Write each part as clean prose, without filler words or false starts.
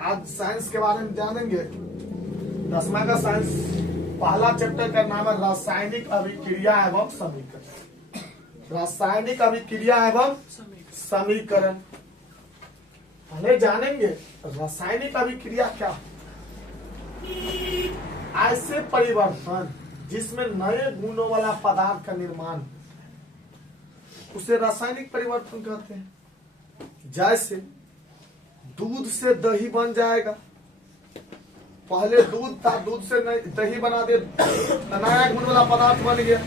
आज साइंस के बारे में जानेंगे। 10वीं का साइंस पहला चैप्टर का नाम है रासायनिक अभिक्रिया एवं समीकरण। रासायनिक अभिक्रिया एवं समीकरण पहले जानेंगे। रासायनिक अभिक्रिया क्या है? ऐसे परिवर्तन जिसमें नए गुणों वाला पदार्थ का निर्माण, उसे रासायनिक परिवर्तन कहते हैं। जैसे दूध से दही बन जाएगा। पहले दूध था, दूध से दही बना दे, नया गुण वाला पदार्थ बन गया,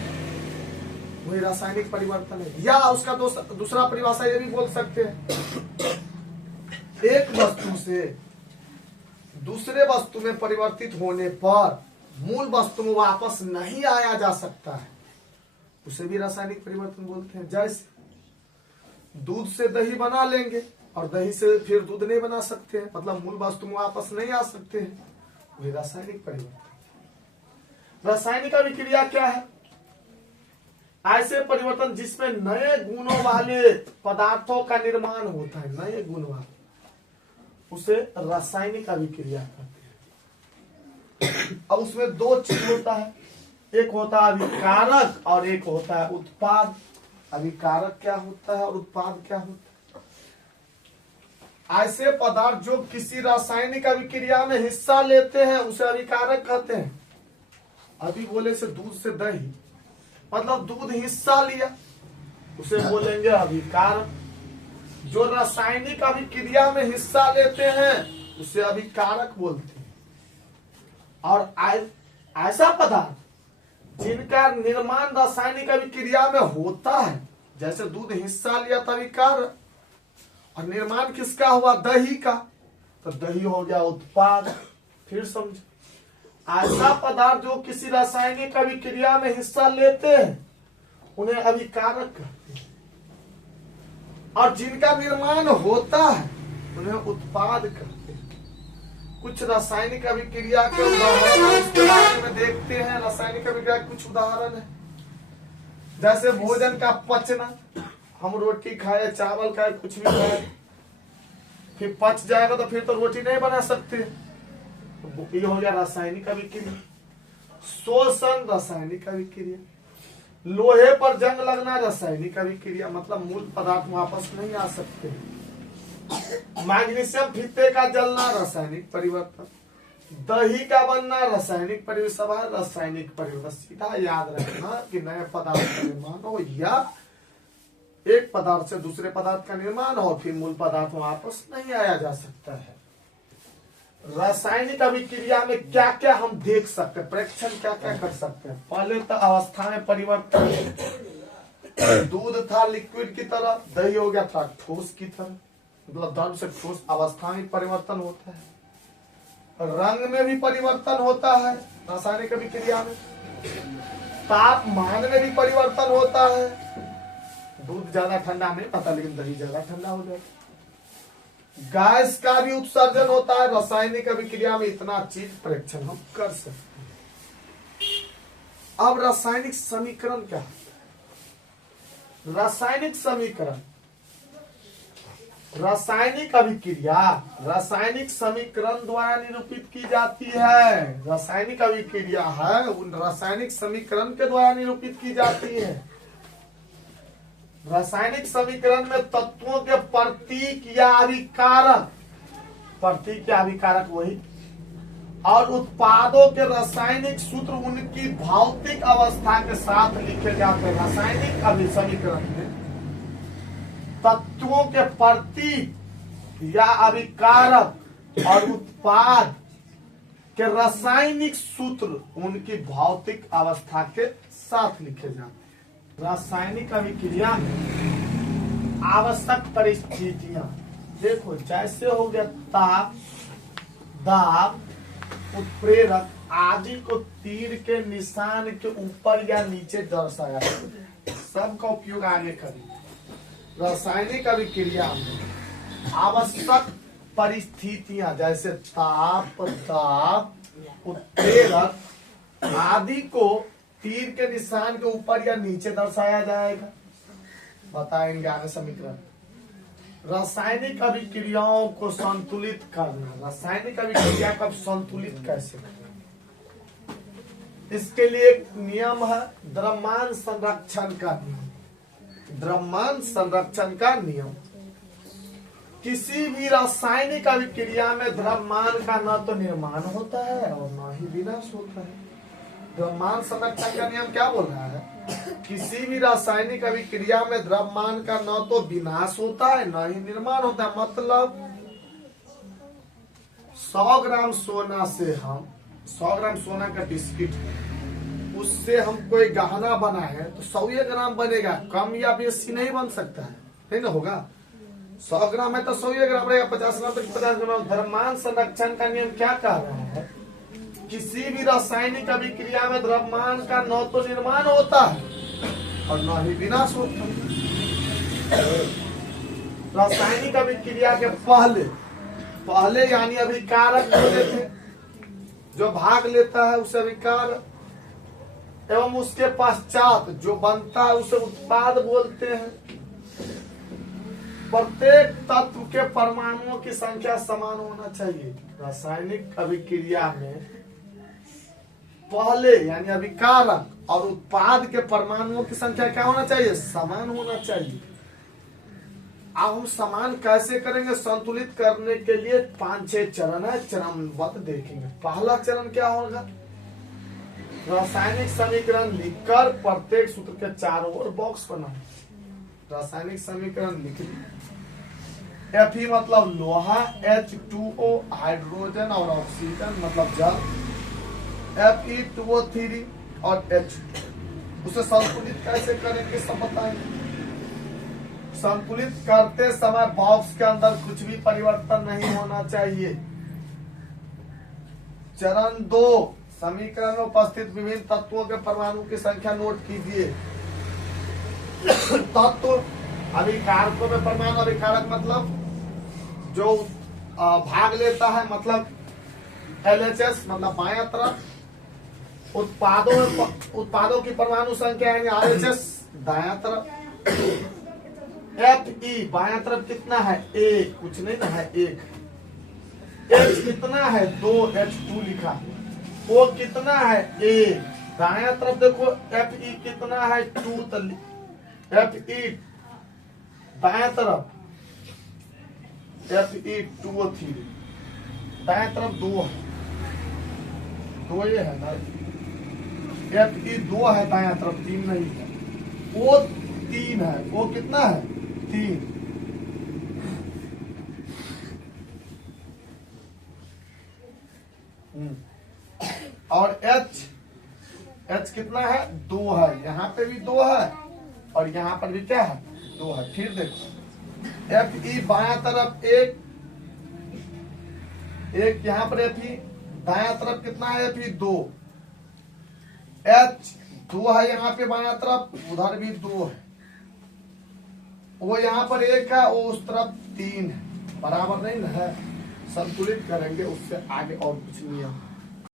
वही रासायनिक परिवर्तन है। या उसका दूसरा परिभाषा ये भी बोल सकते हैं, एक वस्तु से दूसरे वस्तु में परिवर्तित होने पर मूल वस्तु में वापस नहीं आया जा सकता है, उसे भी रासायनिक परिवर्तन बोलते हैं। जैसे दूध से दही बना लेंगे और दही से फिर दूध नहीं बना सकते हैं, मतलब मूल वस्तु में वापस नहीं आ सकते हैं, वही रासायनिक परिवर्तन। रासायनिक अभिक्रिया क्या है? ऐसे परिवर्तन जिसमें नए गुणों वाले पदार्थों का निर्माण होता है, नए गुण वाले, उसे रासायनिक अभिक्रिया कहते हैं। अब उसमें दो चीज होता है, एक होता है अभिकारक और एक होता है उत्पाद। अभिकारक क्या होता है और उत्पाद क्या होता है? ऐसे पदार्थ जो किसी रासायनिक अभिक्रिया में हिस्सा लेते हैं उसे अभिकारक कहते हैं। अभी बोले से दूध से दही, मतलब दूध हिस्सा लिया, उसे बोलेंगे अभिकारक। जो रासायनिक अभिक्रिया में हिस्सा लेते हैं उसे अभिकारक बोलते हैं। और ऐसा पदार्थ जिनका निर्माण रासायनिक अभिक्रिया में होता है, जैसे दूध हिस्सा लिया तो अभिकारक, और निर्माण किसका हुआ? दही का, तो दही हो गया उत्पाद। फिर समझो, ऐसा पदार्थ जो किसी रासायनिक अभिक्रिया में हिस्सा लेते हैं उन्हें अभिकारक कहते हैं, और जिनका निर्माण होता है उन्हें उत्पाद कहते हैं। कुछ रासायनिक अभिक्रिया के उदाहरण इसके बारे में देखते हैं। रासायनिक अभिक्रिया के कुछ उदाहरण है, जैसे भोजन का पचना। हम रोटी खाए, चावल खाए, कुछ भी खाए, फिर पच जाएगा तो फिर तो रोटी नहीं बना सकते, ये हो गया रासायनिक अभिक्रिया। शोषण रासायनिक अभिक्रिया। लोहे पर जंग लगना रासायनिक अभिक्रिया, मतलब मूल पदार्थ वापस नहीं आ सकते। मैग्नीशियम फीते का जलना रासायनिक परिवर्तन। दही का बनना रासायनिक परिवर्तन। रासायनिक परिवर्तन सीधा याद रखना कि नए पदार्थ का निर्माण हो या एक पदार्थ से दूसरे पदार्थ का निर्माण हो, फिर मूल पदार्थ वापस नहीं आया जा सकता है। रासायनिक अभिक्रिया में क्या क्या हम देख सकते हैं, परीक्षण क्या क्या कर सकते हैं? पहले तो अवस्था में परिवर्तन। दूध था लिक्विड की तरह, दही हो गया था ठोस की तरह, मतलब द्रव से ठोस अवस्था में परिवर्तन होता है। रंग में भी परिवर्तन होता है रासायनिक अभिक्रिया में। तापमान में भी परिवर्तन होता है। दूध ज्यादा ठंडा नहीं पता, लेकिन दही ज्यादा ठंडा हो जाता है। गैस का भी उत्सर्जन होता है रासायनिक अभिक्रिया में। इतना चीज परीक्षण हम कर सकते हैं। अब रासायनिक समीकरण क्या है? रासायनिक समीकरण, रासायनिक अभिक्रिया रासायनिक समीकरण द्वारा निरूपित की जाती है। रासायनिक अभिक्रिया है उन रासायनिक समीकरण के द्वारा निरूपित की जाती है। रासायनिक समीकरण में तत्वों के प्रतीक या अभिकारक, प्रतीक या अभिकारक वही, और उत्पादों के रासायनिक सूत्र उनकी भौतिक अवस्था के साथ लिखे जाते हैं। रासायनिक समीकरण में तत्वों के प्रतीक या अभिकारक और उत्पाद के रासायनिक सूत्र उनकी भौतिक अवस्था के साथ लिखे जाते हैं। रासायनिक अभिक्रिया में आवश्यक परिस्थितियां देखो, जैसे हो गया ताप, दाब, उत्प्रेरक आदि को तीर के निशान के ऊपर या नीचे दर्शाया, सबका उपयोग आगे करेंगे। रासायनिक अभिक्रिया में आवश्यक परिस्थितियां जैसे ताप, दाब, उत्प्रेरक आदि को तीर के निशान के ऊपर या नीचे दर्शाया जाएगा। बताएंगे आगे समीकरण। रासायनिक अभिक्रियाओं को संतुलित करना। रासायनिक अभिक्रिया को संतुलित कैसे करना, इसके लिए एक नियम है, द्रव्यमान संरक्षण का नियम। द्रव्यमान संरक्षण का नियम, किसी भी रासायनिक अभिक्रिया में द्रव्यमान का न तो निर्माण होता है और न ही विनाश होता है। द्रव्यमान संरक्षण का नियम क्या बोल रहा है, किसी भी रासायनिक अभिक्रिया में द्रव्यमान का न तो विनाश होता है न ही निर्माण होता है। मतलब 100 ग्राम सोना से हम 100 ग्राम सोना का बिस्किट है, उससे हम कोई गहना बनाए तो 100 ग्राम बनेगा, कम या बेसी नहीं बन सकता है, नहीं ना होगा। 100 ग्राम है तो 100 ग्राम रहेगा, 50 ग्राम तो 50 ग्राम। द्रव्यमान संरक्षण का नियम क्या कह रहा है, किसी भी रासायनिक अभिक्रिया में द्रव्यमान का न तो निर्माण होता है और न ही विनाश होता है। रासायनिक अभिक्रिया के पहले यानी अभिकारक होते थे, जो भाग लेता है उसे अभिकारक, एवं उसके पश्चात जो बनता है उसे उत्पाद बोलते हैं। प्रत्येक तत्व के परमाणुओं की संख्या समान होना चाहिए। रासायनिक अभिक्रिया में पहले यानी अभिकारक और उत्पाद के परमाणुओं की संख्या क्या होना चाहिए, समान होना चाहिए। अब हम समान कैसे करेंगे, संतुलित करने के लिए 5-6 चरण है, चरणबद्ध देखेंगे। पहला चरण क्या होगा, रासायनिक समीकरण लिखकर प्रत्येक सूत्र के चारों ओर बॉक्स बनाओ। रासायनिक समीकरण लिख लिया। Fe मतलब लोहा, H2O हाइड्रोजन और ऑक्सीजन मतलब जल, Fe2O3 और H2, उसे संतुलित कैसे करेंगे सब बताएंगे। संतुलित करते समय बॉक्स के अंदर कुछ भी परिवर्तन नहीं होना चाहिए। चरण 2, समीकरण में उपस्थित विभिन्न तत्वों के परमाणु की संख्या नोट कीजिए। तत्व अभिकारकों में परमाणु, अभिकारक मतलब जो भाग लेता है, मतलब LHS मतलब बायां तरफ। उत्पादों की परमाणु संख्या यानी RHS दायां तरफ। Fe बायां तरफ कितना है, 1, कुछ नहीं ना है 1। H कितना है, 2, H2 लिखा। O कितना है, 1, दायां तरफ देखो। Fe कितना है, 2, Fe दायां तरफ, Fe2O3 दायां तरफ 2 है, 2 ये है ना, Fe2 है दायां तरफ, 3 नहीं है। O 3 है, O कितना है, 3। और H कितना है, 2 है, यहाँ पे भी 2 है और यहाँ पर भी क्या है, 2 है। फिर देखो Fe बायां तरफ 1, यहाँ पर Fe दायां तरफ कितना है, Fe 2, H 2 है यहाँ पे बायां तरफ, उधर भी 2 है। वो यहाँ पर 1 है, वो उस तरफ 3 है, बराबर नहीं ना है। संतुलित करेंगे, उससे आगे और कुछ नियम